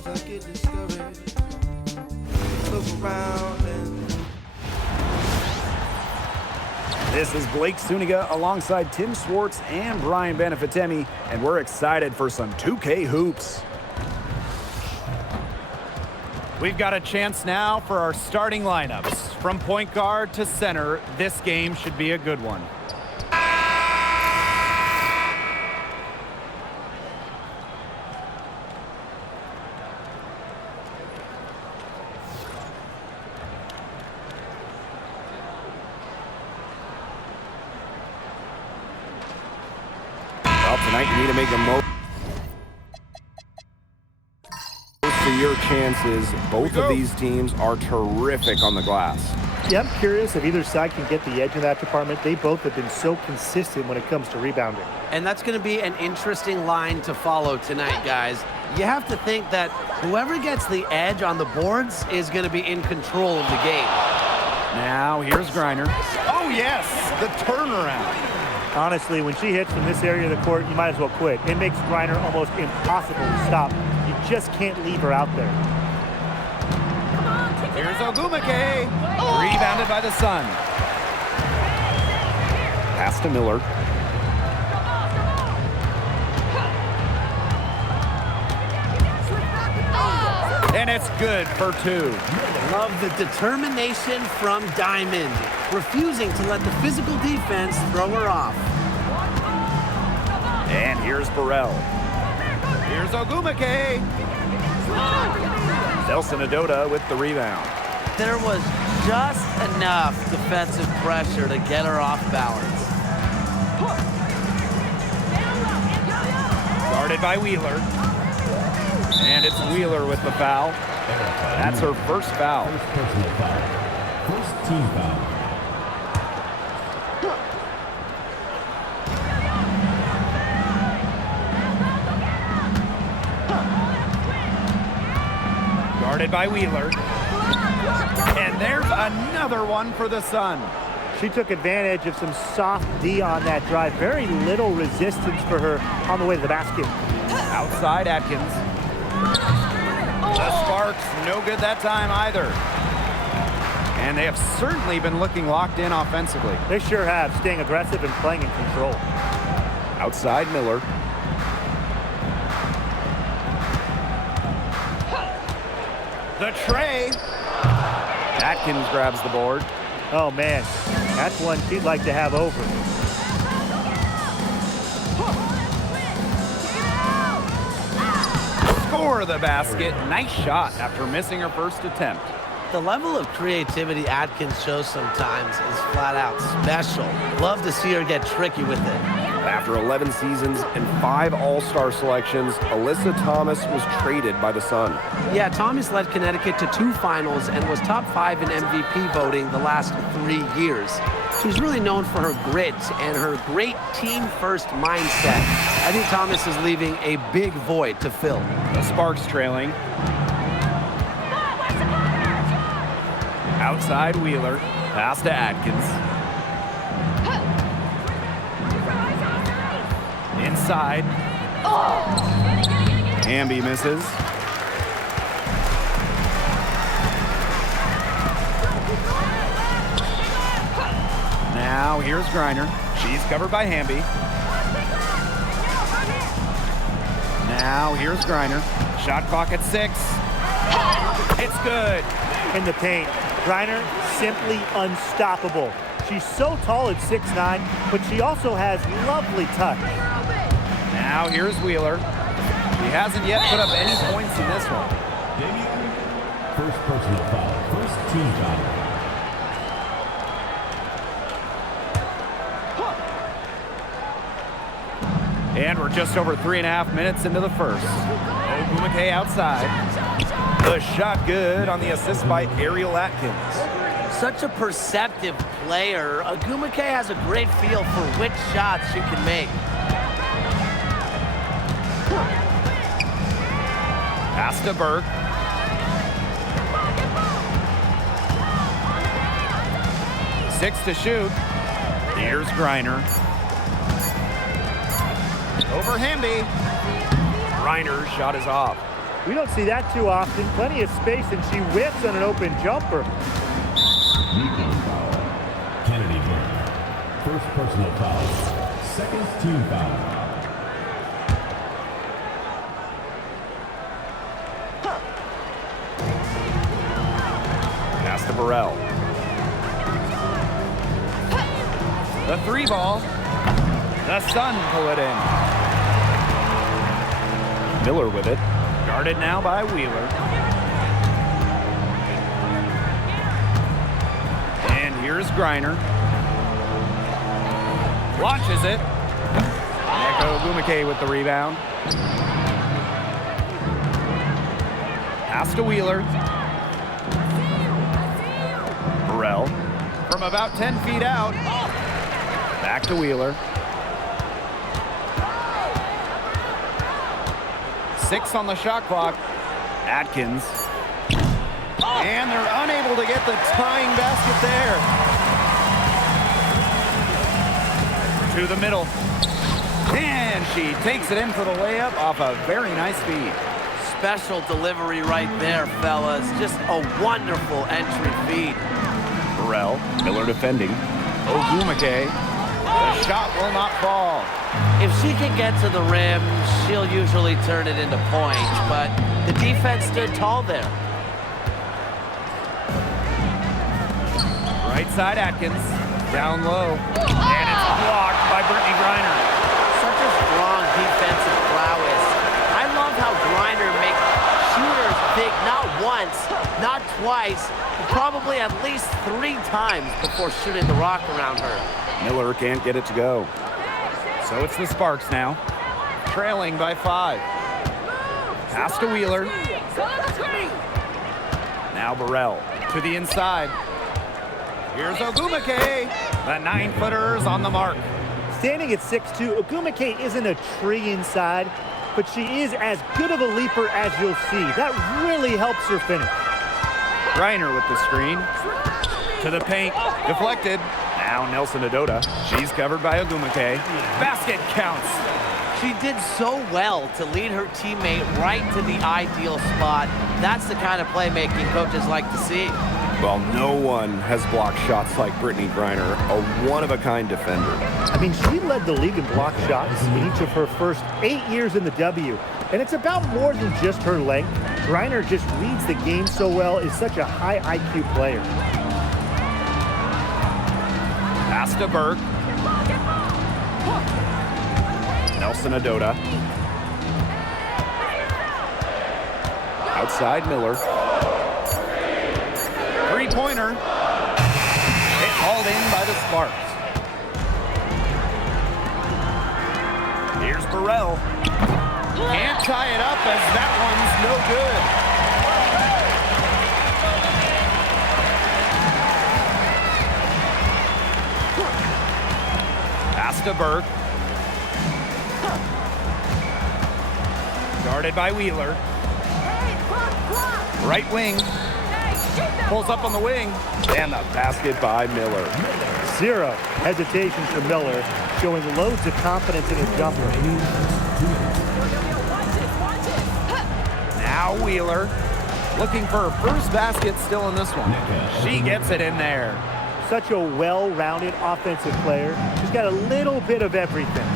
sometimes I get discouraged. Look around and This is Blake Suniga alongside Tim Swartz and Brian Benefitemi, and we're excited for some 2K hoops. We've got a chance now for our starting lineups. From point guard to center, this game should be a good one. Well, tonight you need to make the most of your chances. Both of these teams are terrific on the glass. Yeah, I'm curious if either side can get the edge in that department. They both have been so consistent when it comes to rebounding. And that's going to be an interesting line to follow tonight, guys. You have to think that whoever gets the edge on the boards is going to be in control of the game. Now, here's Griner. Oh, yes, the turnaround. Honestly, when she hits from this area of the court, you might as well quit. It makes Griner almost impossible to stop. You just can't leave her out there. Here's Ogumake. Rebounded by the Sun. Pass to Miller. And it's good for two. Love the determination from Diamond, refusing to let the physical defense throw her off. And here's Burrell. Here's Ogumake. Nelson Adota with the rebound. There was just enough defensive pressure to get her off balance. Guarded by Wheeler. And it's Wheeler with the foul. That's her first foul. First team foul. Guarded by Wheeler. And there's another one for the Sun. She took advantage of some soft D on that drive. Very little resistance for her on the way to the basket. Outside Atkins. The Sparks, no good that time either. And they have certainly been looking locked in offensively. They sure have, staying aggressive and playing in control. Outside Miller. The tray. Atkins grabs the board. Oh, man, that's one she'd like to have over. Score the basket. Nice shot after missing her first attempt. The level of creativity Atkins shows sometimes is flat out special. Love to see her get tricky with it. After 11 seasons and 5 All-Star selections, Alyssa Thomas was traded by the Sun. Yeah, Thomas led Connecticut to 2 finals and was top 5 in MVP voting the last 3 years. She's really known for her grit and her great team-first mindset. I think Thomas is leaving a big void to fill. The Sparks trailing. Outside Wheeler. Pass to Atkins. Inside. Hamby misses. Now here's Griner. She's covered by Hamby. Now here's Griner. Shot clock at 6. It's good. In the paint, Griner simply unstoppable. She's so tall at 6'9", but she also has lovely touch. Now here's Wheeler. She hasn't yet put up any points in this one. First personal foul. First team foul. And we're just over 3.5 minutes into the first. Ogumake outside. The shot good on the assist by Ariel Atkins. Such a perceptive player. Ogumake has a great feel for which shots she can make. Pass to Burke. Six to shoot. Here's Griner. Over Hamby. Griner's shot is off. We don't see that too often. Plenty of space, and she whips on an open jumper. Weekend foul. Kennedy Burke. First personal foul. Second team foul. Pass to Burrell. The 3 ball. The Sun pull it in. Miller with it. Guarded now by Wheeler. And here's Griner. Launches it. Neko Ogumake with the rebound. Pass to Wheeler. Burrell from about 10 feet out. Back to Wheeler. 6 on the shot clock. Atkins. And they're unable to get the tying basket there. To the middle. And she takes it in for the layup off a very nice feed. Special delivery right there, fellas. Just a wonderful entry feed. Burrell, Miller defending. Ogumake. The shot will not fall. If she can get to the rim, she'll usually turn it into points, but the defense stood tall there. Right side Atkins. Down low. And it's blocked by Brittany Griner. Such a strong defensive prowess. I love how Griner makes shooters think not once, not twice, but probably at least 3 times before shooting the rock around her. Miller can't get it to go. So it's the Sparks now. Trailing by 5. Pass to Wheeler. Now Burrell to the inside. Here's Ogumake. The 9-footer's on the mark. Standing at 6'2", Ogumake isn't a tree inside, but she is as good of a leaper as you'll see. That really helps her finish. Griner with the screen. To the paint. Deflected. Now Nelson Adota. She's covered by Ogumake. Basket counts. She did so well to lead her teammate right to the ideal spot. That's the kind of playmaking coaches like to see. Well, no one has blocked shots like Brittany Griner, a one-of-a-kind defender. I mean, she led the league in block shots in each of her first 8 years in the W. And it's about more than just her length. Griner just reads the game so well, is such a high IQ player. Pass to Burke. Nelson Adota. Outside Miller. Three-pointer. It hauled in by the Sparks. Here's Burrell. Can't tie it up as that one's no good. Pass to Burke. Guarded by Wheeler. Right wing. Pulls up on the wing. And the basket by Miller. Zero hesitation for Miller, showing loads of confidence in his jumper. Now Wheeler. Looking for her first basket still in this one. She gets it in there. Such a well-rounded offensive player. She's got a little bit of everything.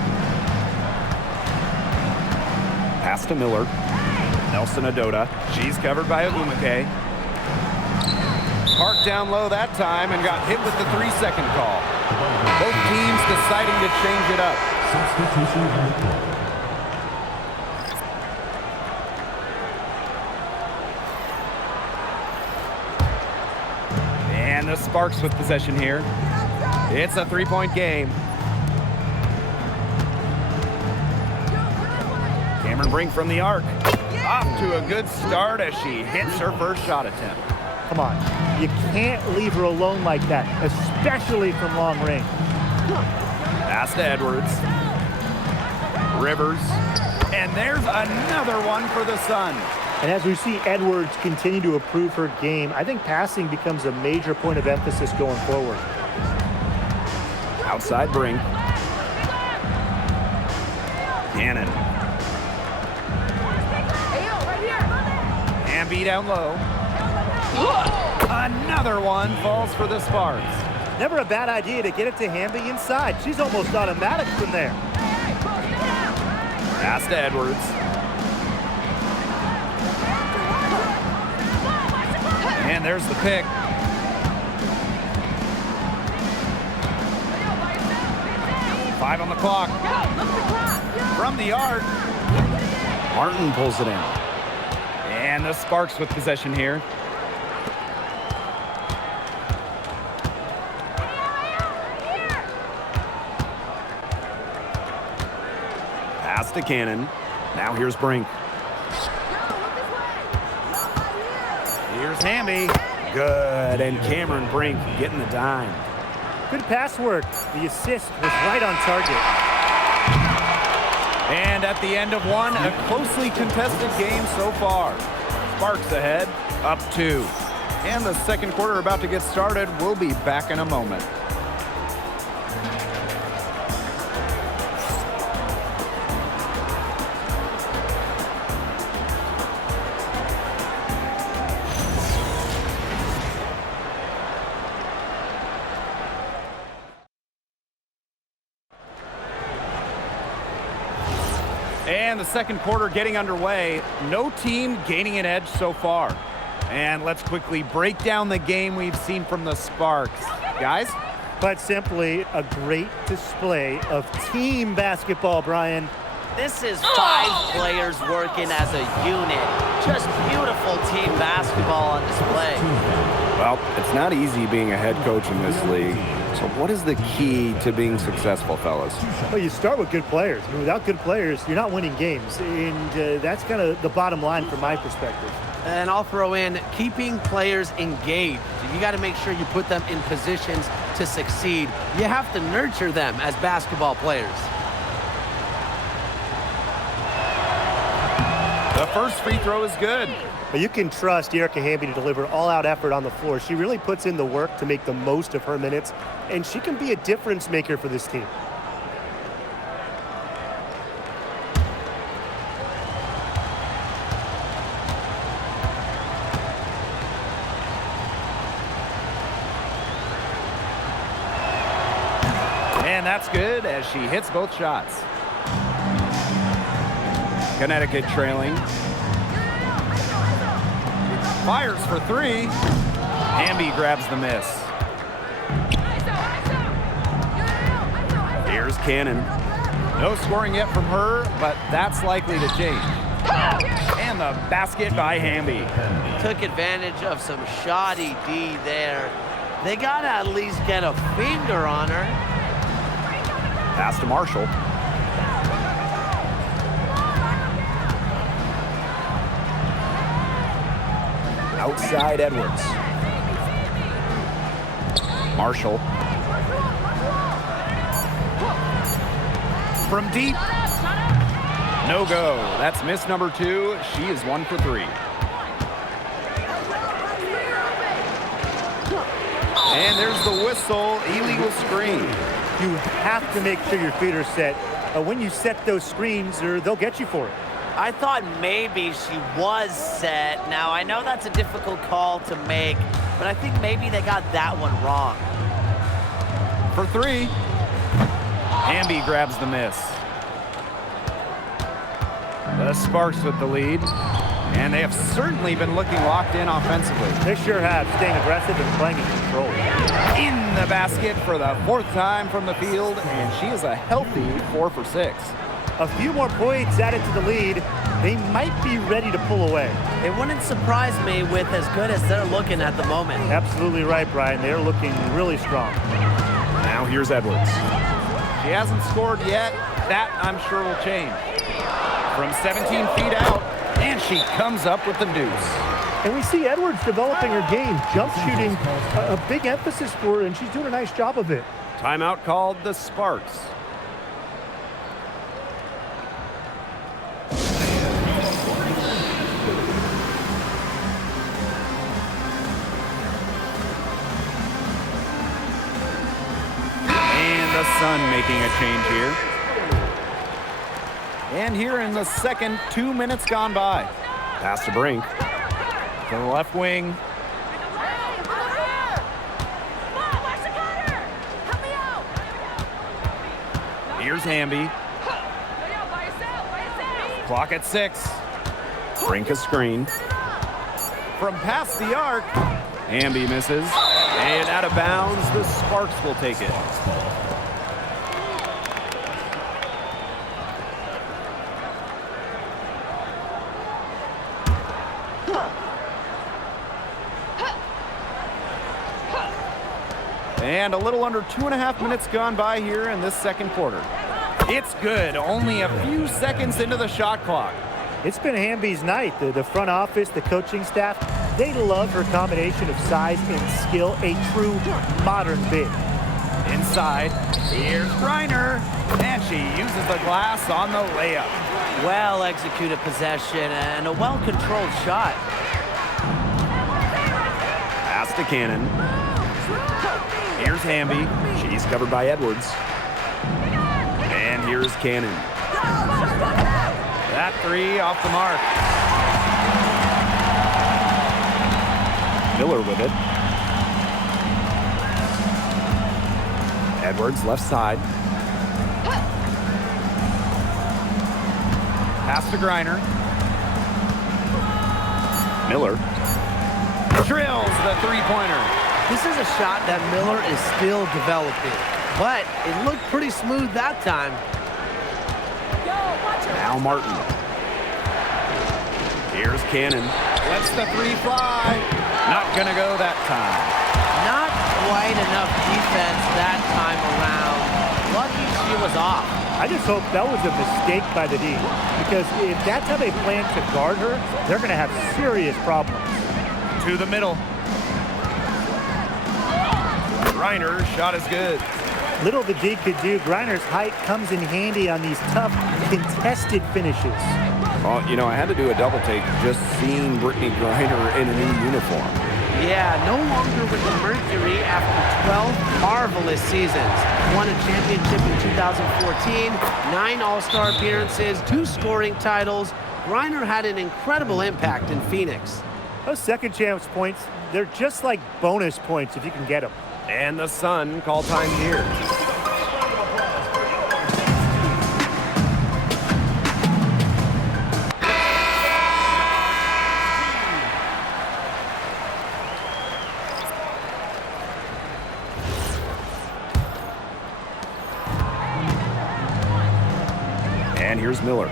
Pass to Miller. Nelson Adota. She's covered by Ogumake. Parked down low that time and got hit with the 3-second call. Both teams deciding to change it up. Substitution on the court. And the Sparks with possession here. It's a 3-point game. Cameron Brink from the arc. Off to a good start as she hits her first shot attempt. Come on. You can't leave her alone like that, especially from long range. Pass to Edwards. Rivers. And there's another one for the Sun. And as we see Edwards continue to improve her game, I think passing becomes a major point of emphasis going forward. Outside Brink. Cannon. Hamby down low. Another one falls for the Sparks. Never a bad idea to get it to Hamby inside. She's almost automatic from there. Pass to Edwards. And there's the pick. Five on the clock. From the arc. Martin pulls it in. And the Sparks with possession here. Pass to Cannon. Now here's Brink. Here's Hamby. Good. And Cameron Brink getting the dime. Good pass work. The assist was right on target. And at the end of one, a closely contested game so far. Sparks ahead, up 2. And the second quarter about to get started. We'll be back in a moment. And the second quarter getting underway. No team gaining an edge so far. And let's quickly break down the game we've seen from the Sparks. Guys? But simply a great display of team basketball, Brian. This is 5 players working as a unit. Just beautiful team basketball on display. Well, it's not easy being a head coach in this league. So what is the key to being successful, fellas? Well, you start with good players. I mean, without good players, you're not winning games. And that's kind of the bottom line from my perspective. And I'll throw in keeping players engaged. You got to make sure you put them in positions to succeed. You have to nurture them as basketball players. The first free throw is good. But you can trust Erica Hamby to deliver all-out effort on the floor. She really puts in the work to make the most of her minutes, and she can be a difference maker for this team. And that's good as she hits both shots. Connecticut trailing. Fires for 3. Hamby grabs the miss. Here's Cannon. No scoring yet from her, but that's likely to change. And the basket by Hamby. Took advantage of some shoddy D there. They got to at least get a finger on her. Pass to Marshall. Outside Edwards. Marshall. From deep. No go. That's miss number 2. She is 1 for 3. And there's the whistle. Illegal screen. You have to make sure your feet are set. When you set those screens, or they'll get you for it. I thought maybe she was set. Now, I know that's a difficult call to make, but I think maybe they got that one wrong. For 3. Hamby grabs the miss. The Sparks with the lead. And they have certainly been looking locked in offensively. They sure have, staying aggressive and playing in control. In the basket for the 4th time from the field, and she is a healthy 4 for 6. A few more points added to the lead. They might be ready to pull away. It wouldn't surprise me with as good as they're looking at the moment. Absolutely right, Brian. They're looking really strong. Now here's Edwards. She hasn't scored yet. That, I'm sure, will change. From 17 feet out, and she comes up with the deuce. And we see Edwards developing her game. Jump shooting, a big emphasis for her, and she's doing a nice job of it. Timeout called the Sparks. The Sun making a change here. And here in the second, 2 minutes gone by. Pass to Brink. To the left wing. Here's Hamby. Clock at 6. Brink a screen. From past the arc. Hamby misses. And out of bounds, the Sparks will take it. And a little under 2.5 minutes gone by here in this second quarter. It's good. Only a few seconds into the shot clock. It's been Hamby's night. The front office, the coaching staff, they love her combination of size and skill, a true modern big. Inside, here's Griner, and she uses the glass on the layup. Well-executed possession and a well-controlled shot. Pass to Cannon. Here's Hamby. She's covered by Edwards. And here's Cannon. That three off the mark. Miller with it. Edwards left side. Pass to Griner. Miller. Drills the three-pointer. This is a shot that Miller is still developing, but it looked pretty smooth that time. Now Martin. Here's Cannon. Lets the three fly. Not gonna go that time. Not quite enough defense that time around. Lucky she was off. I just hope that was a mistake by the D, because if that's how they plan to guard her, they're going to have serious problems. To the middle. Griner shot is good. Little the D could do. Griner's height comes in handy on these tough, contested finishes. Well, you know, I had to do a double take just seeing Brittany Griner in a new uniform. Yeah, no longer with the Mercury after 12 marvelous seasons. Won a championship in 2014, 9 All-Star appearances, 2 scoring titles. Griner had an incredible impact in Phoenix. Those second chance points, they're just like bonus points if you can get them. And the Sun call time here. And here's Miller.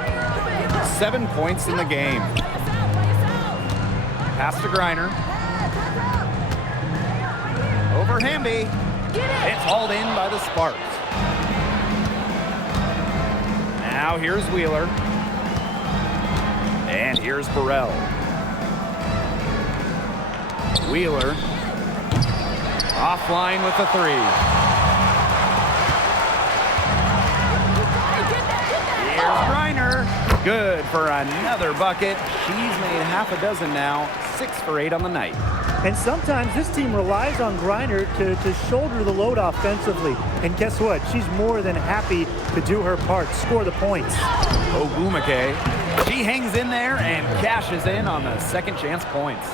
7 points in the game. Pass to Griner. Over Hamby. It's hauled in by the Sparks. Now here's Wheeler. And here's Burrell. Wheeler. Offline with the three. Here's Griner. Good for another bucket. She's made half a dozen now. 6 for 8 on the night. And sometimes this team relies on Griner to shoulder the load offensively. And guess what? She's more than happy to do her part, score the points. Ogumake. She hangs in there and cashes in on the second chance points.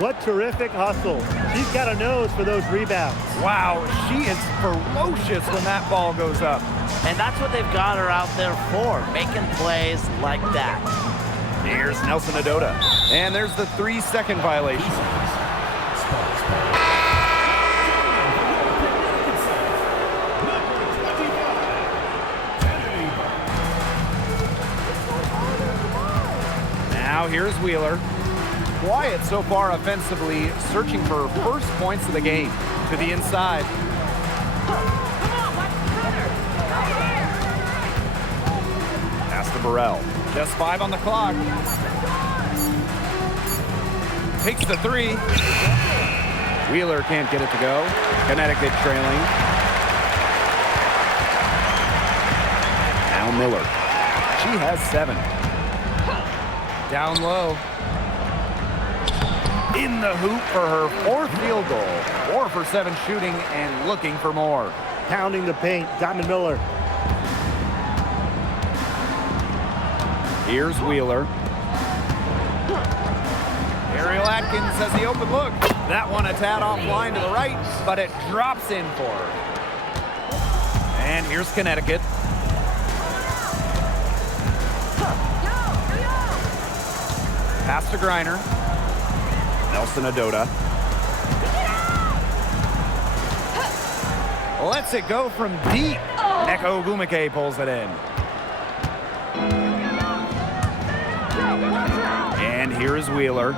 What terrific hustle. She's got a nose for those rebounds. Wow, she is ferocious when that ball goes up. And that's what they've got her out there for, making plays like that. Here's Nelson Adota. And there's the 3-second violation. Now here's Wheeler. Quiet so far offensively, searching for first points of the game. To the inside. Pass to Burrell. Just 5 on the clock. Takes the 3. Wheeler can't get it to go. Connecticut trailing. Now Miller. She has 7. Down low. In the hoop for her 4th field goal. 4 for 7 shooting and looking for more. Pounding the paint, Diamond Miller. Here's Wheeler. Aerial action. Atkins has the open look. That one a tad offline to the right, but it drops in for her. And here's Connecticut. Pass to Griner. Nelson Adota. Lets it go from deep. Neko Ogumike pulls it in. And here's Wheeler.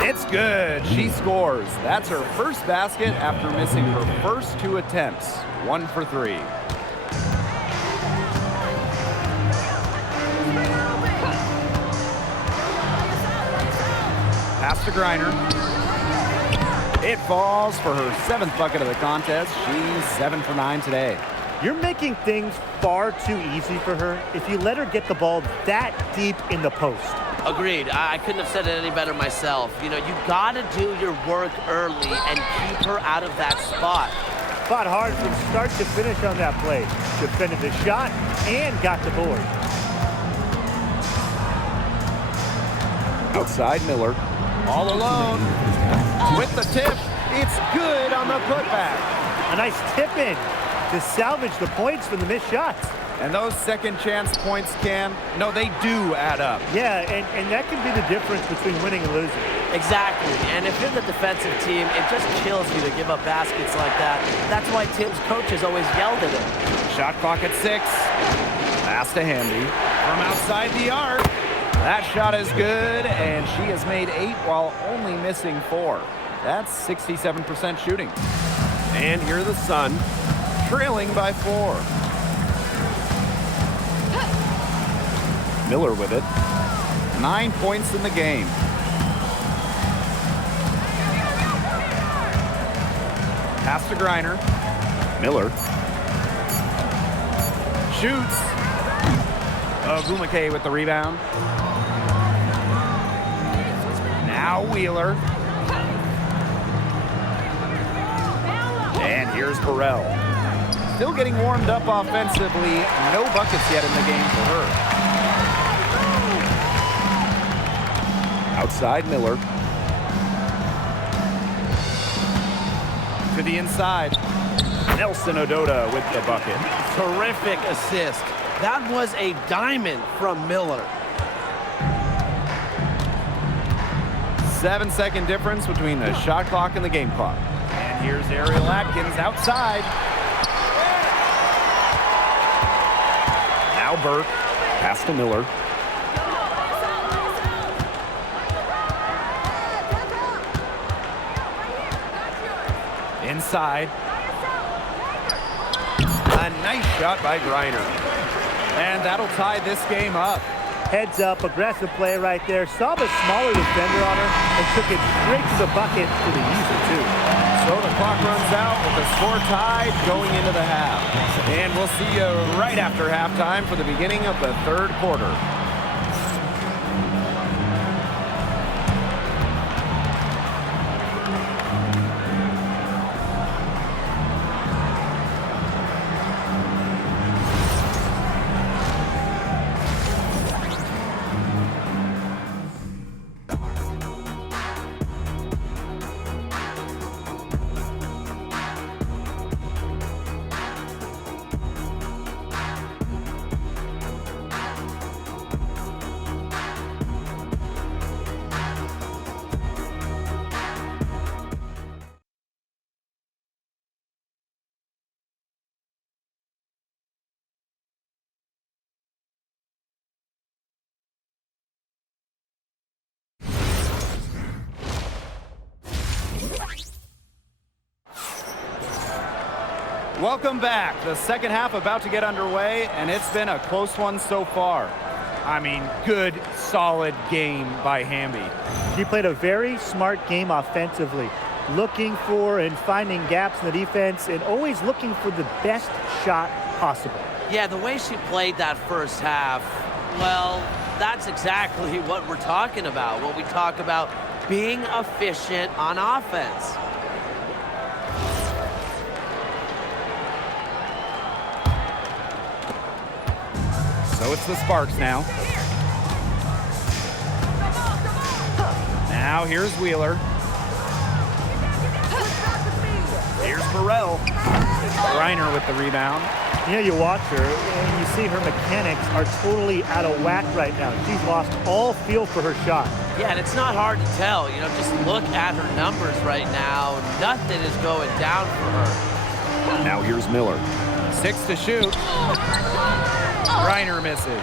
It's good. She scores. That's her first basket after missing her first 2 attempts. 1 for 3. Pass to Griner. It falls for her 7th bucket of the contest. She's 7 for 9 today. You're making things far too easy for her if you let her get the ball that deep in the post. Agreed. I couldn't have said it any better myself. You know, you got to do your work early and keep her out of that spot. Fought hard from start to finish on that play. Defended the shot and got the board. Outside Miller. All alone. With the tip. It's good on the putback. A nice tip in to salvage the points from the missed shots. And those second chance points, Cam, no, they do add up. Yeah, and that can be the difference between winning and losing. Exactly. And if you're the defensive team, it just kills you to give up baskets like that. That's why Tim's coaches always yelled at him. Shot clock at 6. Pass to Hamby. From outside the arc. That shot is good, and she has made 8 while only missing 4. That's 67% shooting. And here the Sun, trailing by 4. Miller with it. 9 points in the game. Pass to Griner. Miller. Shoots. Ogumike with the rebound. Now Wheeler. And here's Burrell. Still getting warmed up offensively. No buckets yet in the game for her. Outside Miller. To the inside. Nelson Odota with the bucket. Terrific assist. That was a diamond from Miller. 7-second difference between the shot clock and the game clock. And here's Ariel Atkins outside. Now Burke. Pass to Miller. Inside. A nice shot by Griner. And that'll tie this game up. Heads up, aggressive play right there. Saw the smaller defender on her and took it straight to the bucket for the easy 2. So the clock runs out with the score tied going into the half. And we'll see you right after halftime for the beginning of the 3rd quarter. Welcome back. The second half about to get underway, and it's been a close one so far. I mean, good, solid game by Hamby. She played a very smart game offensively, looking for and finding gaps in the defense and always looking for the best shot possible. Yeah, the way she played that first half, well, that's exactly what we're talking about when we talk about being efficient on offense. So it's the Sparks now. Now here's Wheeler. Here's Burrell. Griner with the rebound. You know, you watch her and you see her mechanics are totally out of whack right now. She's lost all feel for her shot. Yeah, and it's not hard to tell. You know, just look at her numbers right now. Nothing is going down for her. Now here's Miller. 6 to shoot. Griner misses.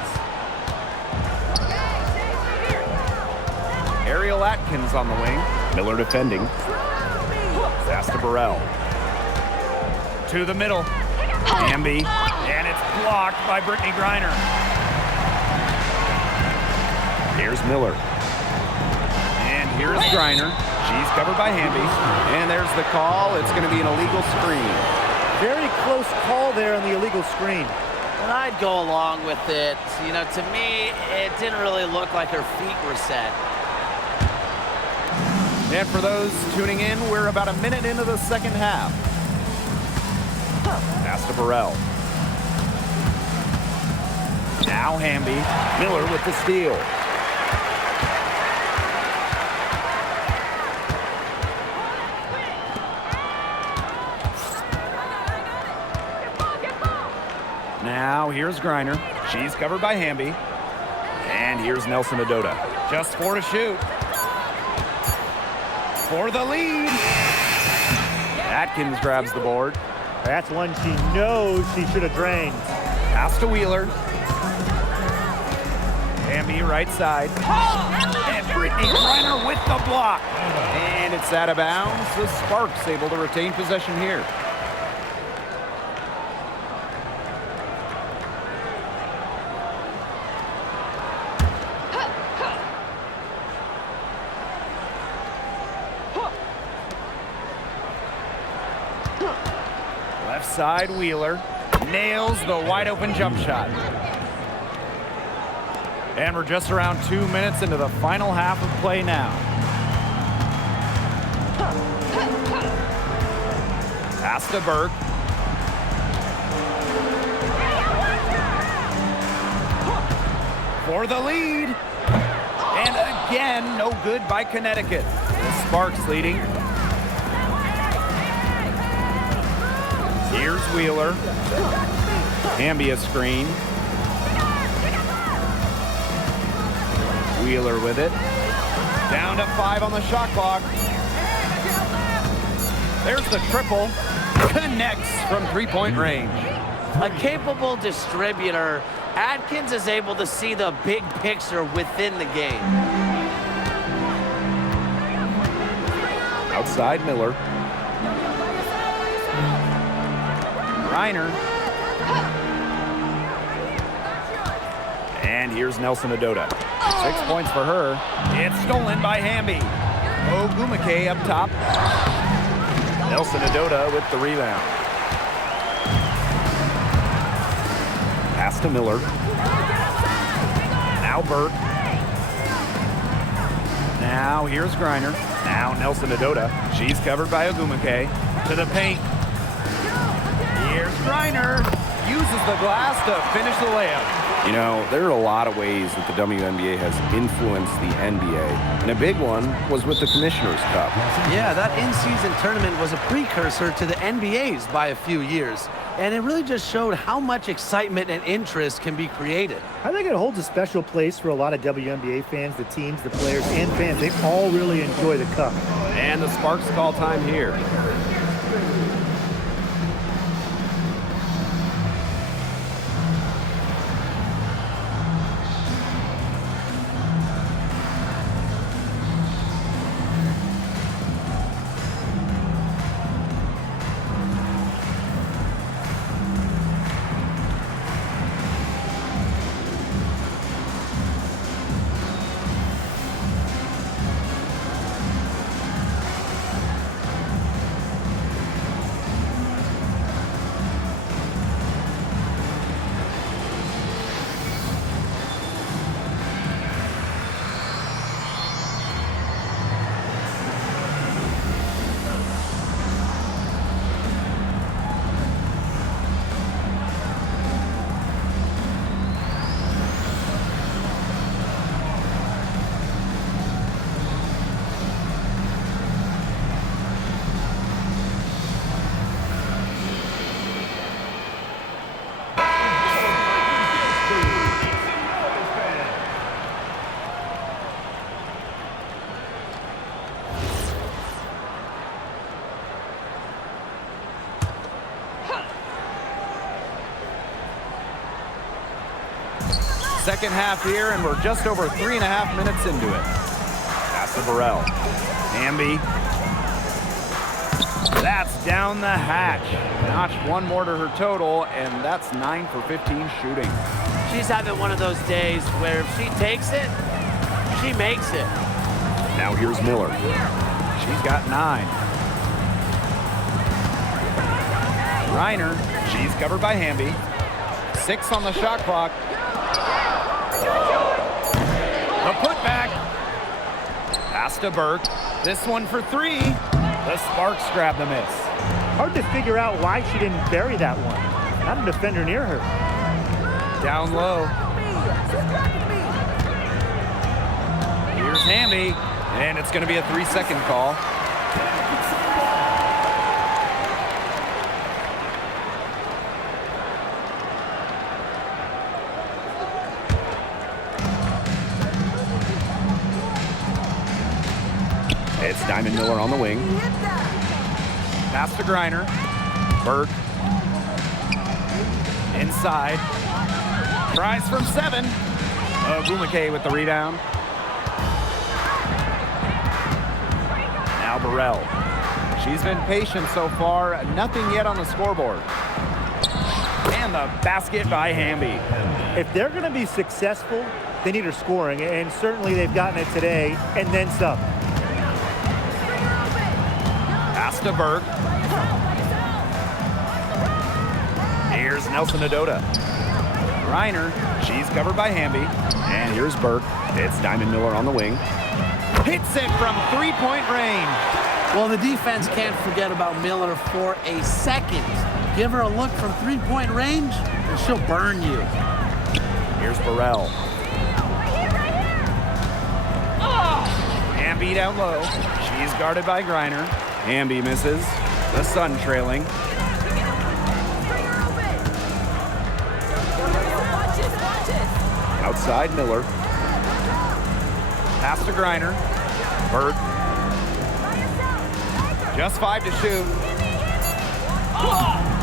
Ariel Atkins on the wing. Miller defending. Pass to Burrell. To the middle. Hamby. And it's blocked by Brittany Griner. Here's Miller. And here's Griner. She's covered by Hamby. And there's the call. It's going to be an illegal screen. Very close call there on the illegal screen. And I'd go along with it. You know, to me, it didn't really look like her feet were set. And for those tuning in, we're about a minute into the second half. Pass to Burrell. Now Hamby. Miller with the steal. Now here's Griner. She's covered by Hamby. And here's Nelson Adota. Just 4 to shoot. For the lead. Atkins grabs the board. That's one she knows she should have drained. Pass to Wheeler. Hamby right side. And Brittany Griner with the block. And it's out of bounds. The Sparks able to retain possession here. Left side, Wheeler nails the wide open jump shot. And we're just around 2 minutes into the final half of play now. Pass to Burke. For the lead. And again, no good by Connecticut. The Sparks leading. Here's Wheeler. Hamby a screen. Wheeler with it. Down to 5 on the shot clock. There's the triple. Connects from three-point range. A capable distributor, Atkins is able to see the big picture within the game. Outside Miller. Griner. And here's Nelson Adota. 6 points for her. It's stolen by Hamby. Ogumake up top. Nelson Adota with the rebound. Pass to Miller. Now Burke. Now here's Griner. Now Nelson Adota. She's covered by Ogumake. To the paint. Here's Griner. Uses the glass to finish the layup. You know, there are a lot of ways that the WNBA has influenced the NBA, and a big one was with the Commissioner's Cup. Yeah, that in-season tournament was a precursor to the NBA's by a few years, and it really just showed how much excitement and interest can be created. I think it holds a special place for a lot of WNBA fans, the teams, the players, and fans. They all really enjoy the cup. And the Sparks call time here. Second half here, and we're just over 3.5 minutes into it. Pass to Burrell. Hamby. That's down the hatch. Notch one more to her total, and that's 9 for 15 shooting. She's having one of those days where if she takes it, she makes it. Now here's Miller. She's got 9. Reiner, she's covered by Hamby. 6 on the shot clock. The putback. Pass to Burke. This one for 3. The Sparks grab the miss. Hard to figure out why she didn't bury that one. Not a defender near her. Down low. Here's Hamby, and it's going to be a 3-second call. It's Diamond Miller on the wing. Pass to Griner. Burke. Inside. Tries from 7. Ogumake with the rebound. Now Burrell. She's been patient so far. Nothing yet on the scoreboard. And the basket by Hamby. If they're going to be successful, they need her scoring, and certainly they've gotten it today, and then some. Pass to Burke. Here's Nelson Adota. Reiner, she's covered by Hamby. And here's Burke. It's Diamond Miller on the wing. Hits it from 3-point range. Well, the defense can't forget about Miller for a second. Give her a look from 3-point range, and she'll burn you. Here's Burrell. Hamby down low. She's guarded by Griner. Hamby misses. The Sun trailing. Outside Miller. Pass to Griner. Burke. Just 5 to shoot.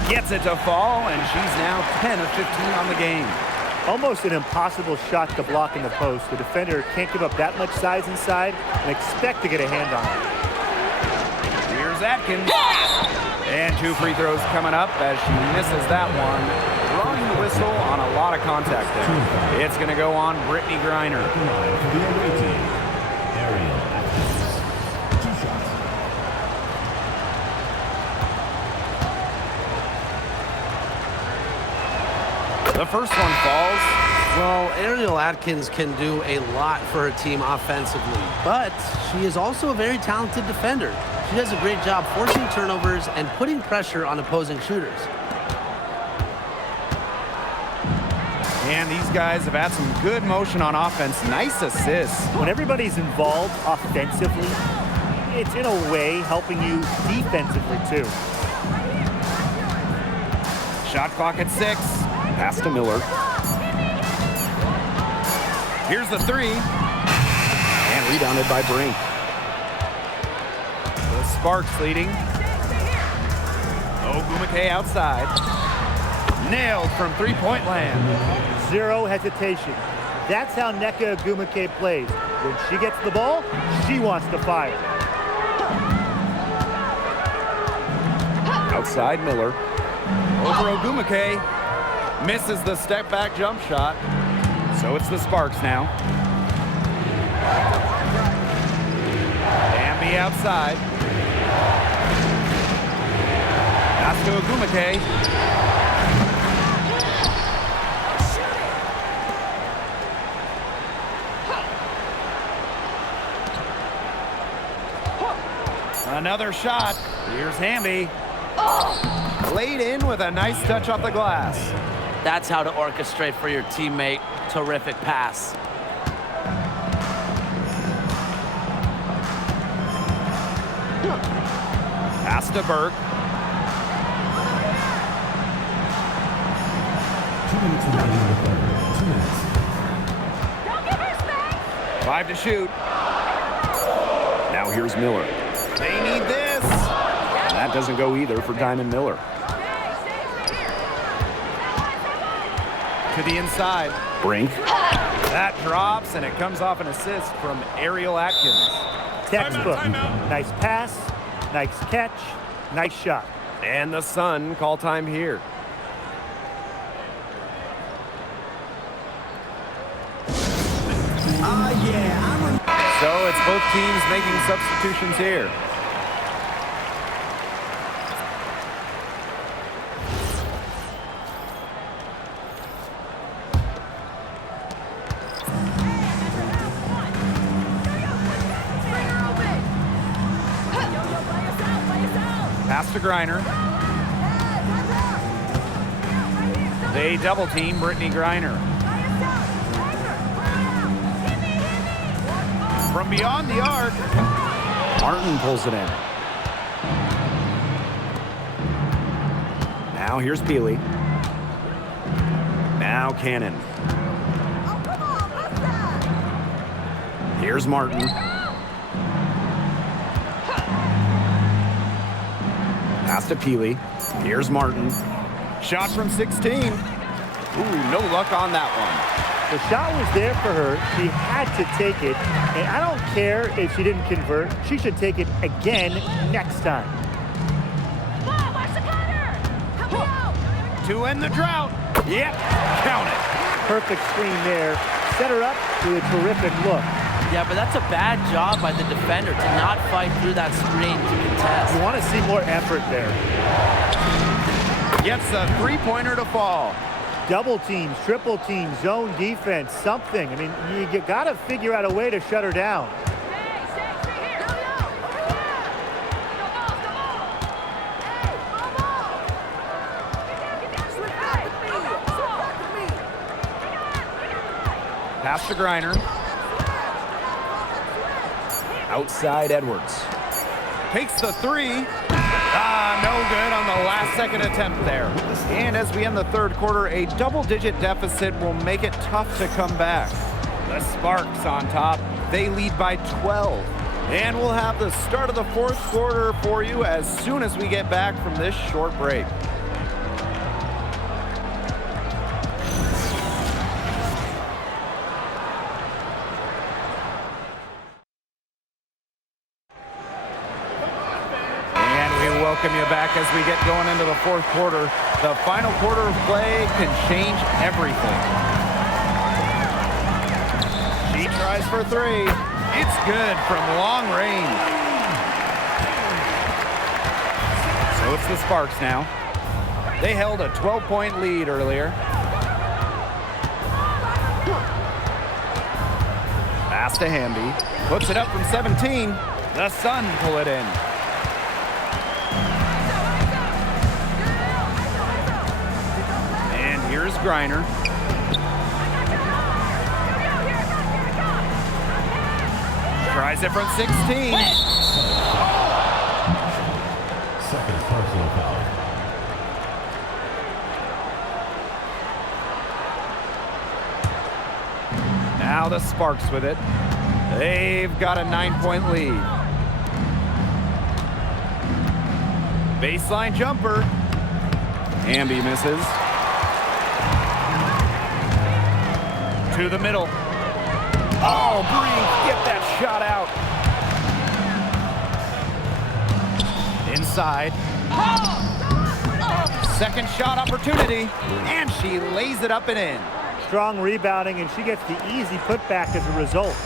Gets it to fall, and she's now 10 of 15 on the game. Almost an impossible shot to block in the post. The defender can't give up that much size inside and expect to get a hand on it. Here's Atkins. And 2 free throws coming up as she misses that one. Drawing the whistle on a lot of contact there. It's going to go on Brittany Griner. The first one falls. Well, Ariel Atkins can do a lot for her team offensively, but she is also a very talented defender. She does a great job forcing turnovers and putting pressure on opposing shooters. And these guys have had some good motion on offense. Nice assists. When everybody's involved offensively, it's in a way helping you defensively too. Shot clock at 6. Pass to Miller. Here's the 3. And rebounded by Brink. The Sparks leading. Ogumake outside. Nailed from 3-point land. Zero hesitation. That's how Nneka Ogumake plays. When she gets the ball, she wants to fire. Outside Miller. Over Ogumake. Misses the step-back jump shot. So it's the Sparks now. Hamby outside. Pass to Ogumake. Another shot. Here's Hamby. Laid in with a nice touch off the glass. That's how to orchestrate for your teammate. Terrific pass. Pass to Burke. 2 minutes remaining in the third. 2 minutes. 5 to shoot. Now here's Miller. They need this. That doesn't go either for Diamond Miller. To the inside. Brink. That drops, and it comes off an assist from Ariel Atkins. Textbook. Nice pass, nice catch, nice shot. And the Sun call time here. So it's both teams making substitutions here. Pass to Griner. They double team Brittany Griner. From beyond the arc, Martin pulls it in. Now here's Peely. Now Cannon. Here's Martin. Pass to Peely. Here's Martin. shot from 16. Ooh, no luck on that one. The shot was there for her. She had to take it. And I don't care if she didn't convert. She should take it again next time. To end the drought. Yep, count it. Perfect screen there. Set her up with a terrific look. Yeah, but that's a bad job by the defender to not fight through that screen to contest. You want to see more effort there. Gets a three-pointer to fall. Double teams, triple teams, zone defense, something. I mean, you got to figure out a way to shut her down. Pass to Griner. Outside Edwards. Takes the three. No good on the last second attempt there. And as we end the third quarter, a double-digit deficit will make it tough to come back. The Sparks on top. They lead by 12. And we'll have the start of the fourth quarter for you as soon as we get back from this short break. Welcome you back as we get going into the fourth quarter. The final quarter of play can change everything. She tries for three. It's good from long range. So it's the Sparks now. They held a 12-point lead earlier. Pass to Hamby. Puts it up from 17. The Sun pull it in. Here's Griner. Tries it from 16. Second personal foul. Now the Sparks with it. They've got a 9-point lead. Baseline jumper. Hamby misses. To the middle. Oh, Brink, get that shot out. Inside. Second shot opportunity, and she lays it up and in. Strong rebounding, and she gets the easy putback as a result.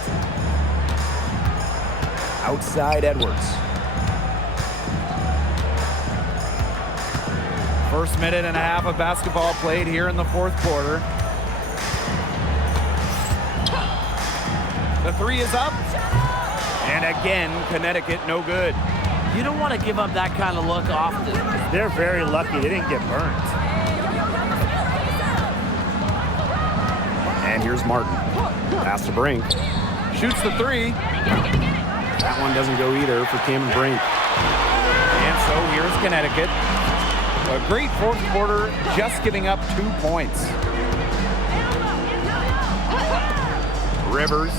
Outside Edwards. First minute and a half of basketball played here in the fourth quarter. The three is up. And again, Connecticut no good. You don't want to give up that kind of look often. They're very lucky they didn't get burnt. And here's Martin. Pass to Brink. Shoots the three. That one doesn't go either for Cameron Brink. And so here's Connecticut. A great fourth quarter, just giving up 2 points. Rivers.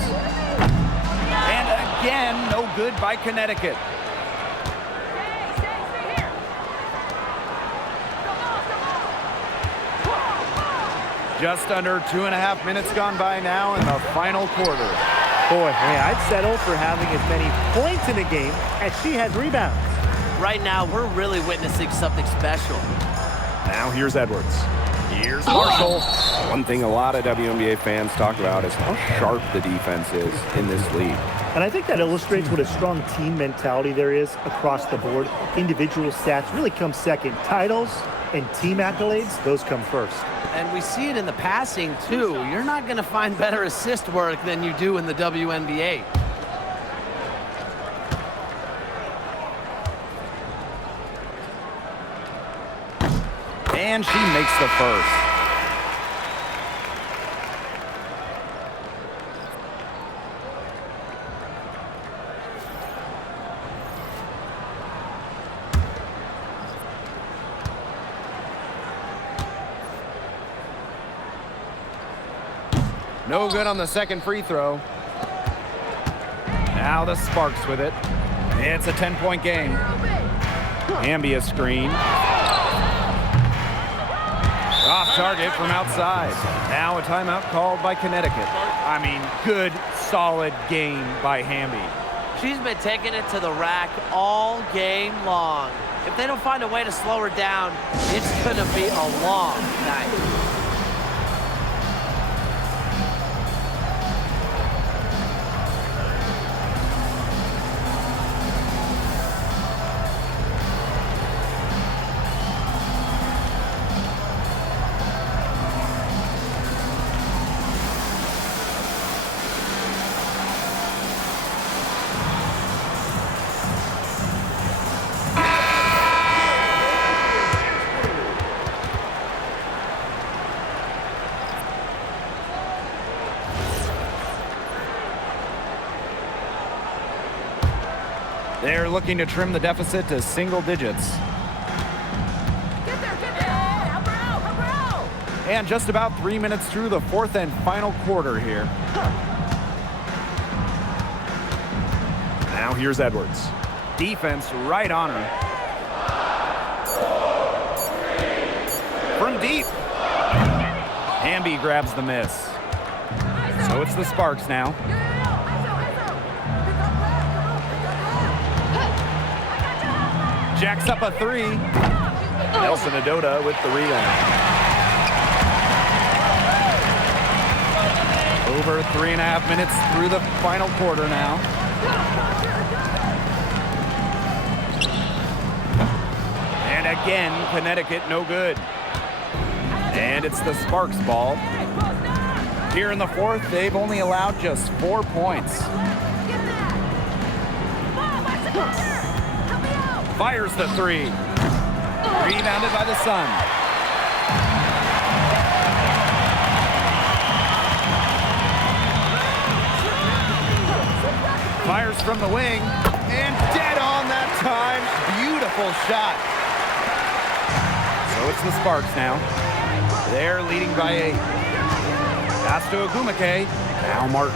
And again, no good by Connecticut. Just under 2.5 minutes gone by now in the final quarter. Boy, hey, I'd settle for having as many points in a game as she has rebounds. Right now, we're really witnessing something special. Now here's Edwards. Here's Marshall. One thing a lot of WNBA fans talk about is how sharp the defense is in this league. And I think that illustrates what a strong team mentality there is across the board. Individual stats really come second. Titles and team accolades, those come first. And we see it in the passing, too. You're not going to find better assist work than you do in the WNBA. And she makes the first. No good on the second free throw. Now the Sparks with it. It's a 10-point game. Hamby a screen. Off target from outside. Now a timeout called by Connecticut. I mean, good, solid game by Hamby. She's been taking it to the rack all game long. If they don't find a way to slow her down, it's going to be a long night. They're looking to trim the deficit to single digits. Get there! Help her out! And just about 3 minutes through the fourth and final quarter here. Now here's Edwards. Defense right on her. From deep. Hamby grabs the miss. So it's the Sparks now. Jacks up a three. Nelson Adota with the rebound. Over 3.5 minutes through the final quarter now. And again, Connecticut no good. And it's the Sparks ball. Here in the fourth, they've only allowed just 4 points. Fires the three. Rebounded by the Sun. Fires from the wing. And dead on that time. Beautiful shot. So it's the Sparks now. They're leading by 8. Pass to Ogumake. Now Martin.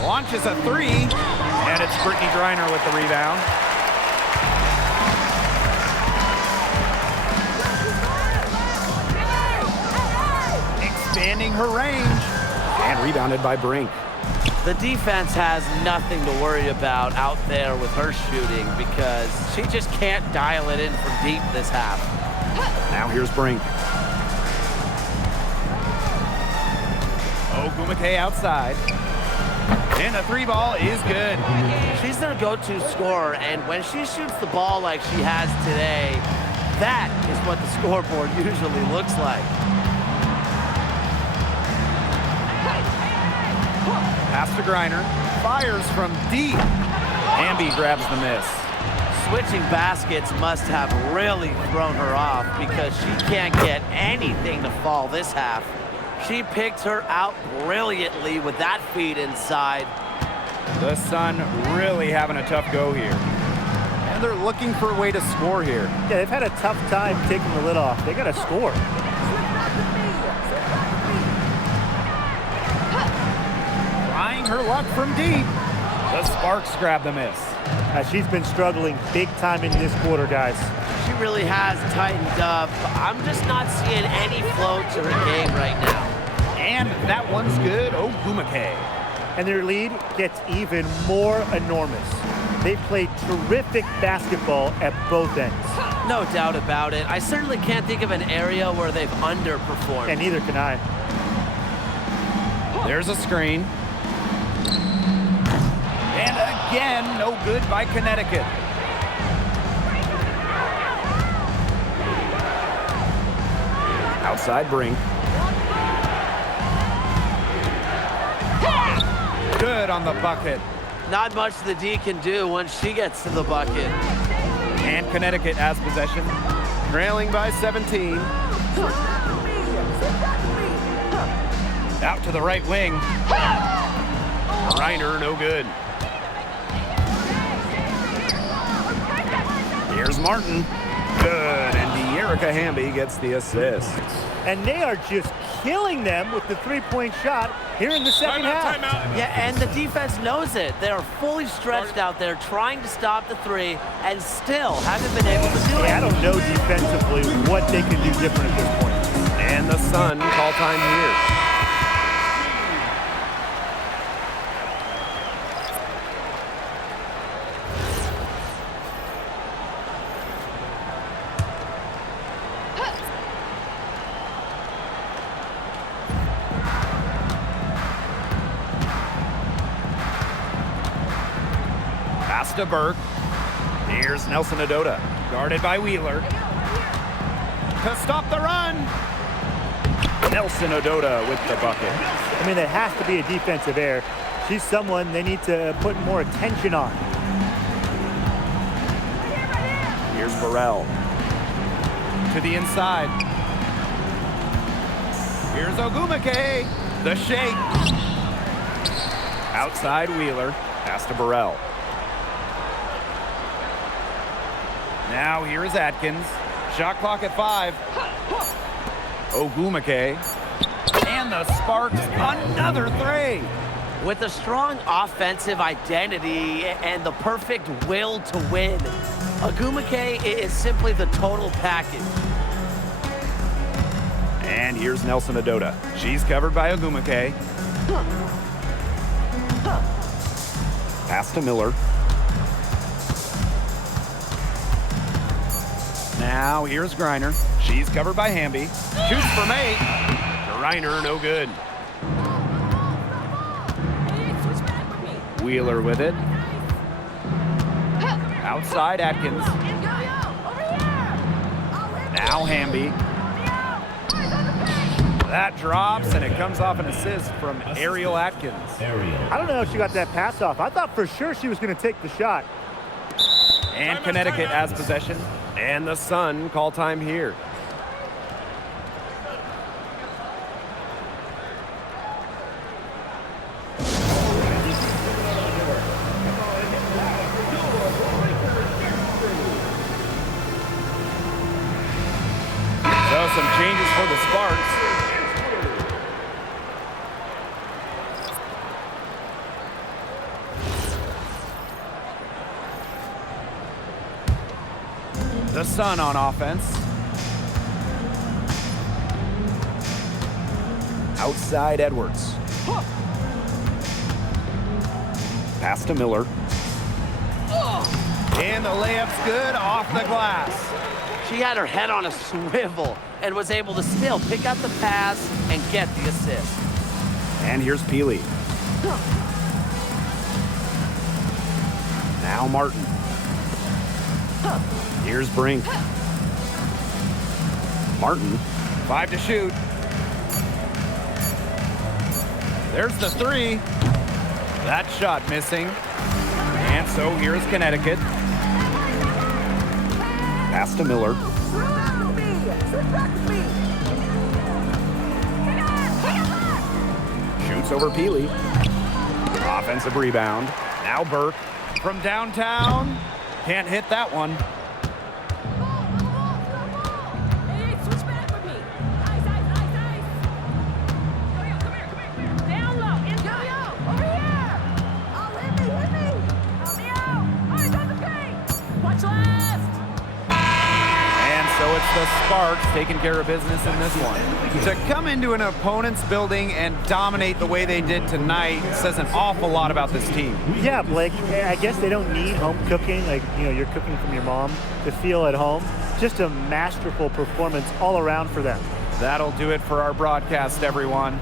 Launches a three. And it's Brittany Griner with the rebound. Expanding her range. And rebounded by Brink. The defense has nothing to worry about out there with her shooting because she just can't dial it in from deep this half. Now here's Brink. Ogumake outside. And the three ball is good. She's their go-to scorer, and when she shoots the ball like she has today, that is what the scoreboard usually looks like. Pass to Griner. Fires from deep. Hamby grabs the miss. Switching baskets must have really thrown her off because she can't get anything to fall this half. She picked her out brilliantly with that feed inside. The Sun really having a tough go here. And they're looking for a way to score here. Yeah, they've had a tough time taking the lid off. They got to score. Trying her luck from deep. The Sparks grab the miss. She's been struggling big time in this quarter, guys. She really has tightened up. I'm just not seeing any flow to her game right now. And that one's good. Ogumake. And their lead gets even more enormous. They've played terrific basketball at both ends. No doubt about it. I certainly can't think of an area where they've underperformed. And neither can I. There's a screen. And again, no good by Connecticut. Outside Brink. Good on the bucket. Not much the D can do once she gets to the bucket. And Connecticut has possession. Trailing by 17. Out to the right wing. Reiner, no good. Here's Martin. Good, and Erica Hamby gets the assist. And they are just killing them with the three-point shot here in the second half. Yeah, and the defense knows it. They are fully stretched out there trying to stop the three and still haven't been able to do it. I don't know defensively what they can do different at this point. And the Sun call time here. Pass to Burke. Here's Nelson Adota. Guarded by Wheeler. To stop the run. Nelson Adota with the bucket. I mean, that has to be a defensive error. She's someone they need to put more attention on. Here's Burrell. To the inside. Here's Ogumake. The shake. Outside Wheeler. Pass to Burrell. Now here is Atkins. Shot clock at 5. Ogumake. And the Sparks, another three. With a strong offensive identity and the perfect will to win, Ogumake is simply the total package. And here's Nelson Adota. She's covered by Ogumake. Pass to Miller. Now here's Griner. She's covered by Hamby. Shoots from 8. Reiner, no good. Switch back with me. Wheeler with it. Outside Atkins. Over here. Now Hamby. That drops, and it comes off an assist from Ariel Atkins. I don't know if she got that pass off. I thought for sure she was going to take the shot. And Connecticut has possession. And the Sun call time here. So some changes for the Sparks. The Sun on offense. Outside Edwards. Pass to Miller. And the layup's good off the glass. She had her head on a swivel and was able to still pick up the pass and get the assist. And here's Peely. Now Martin. Here's Brink. Martin. 5 to shoot. There's the 3. That shot missing. And so here's Connecticut. Pass to Miller. Shoots over Peely. Offensive rebound. Now Burke from downtown. Can't hit that one. Switch back with me. Ice. Come here. Down low. Yo, over here. Oh, hit me. Help me out. All right, on the paint. Watch left. And so it's the Sparks taking care of business in this one. To come into an opponent's building and dominate the way they did tonight says an awful lot about this team. Yeah, Blake, I guess they don't need home cooking, like, you're cooking from your mom, to feel at home. Just a masterful performance all around for them. That'll do it for our broadcast, everyone.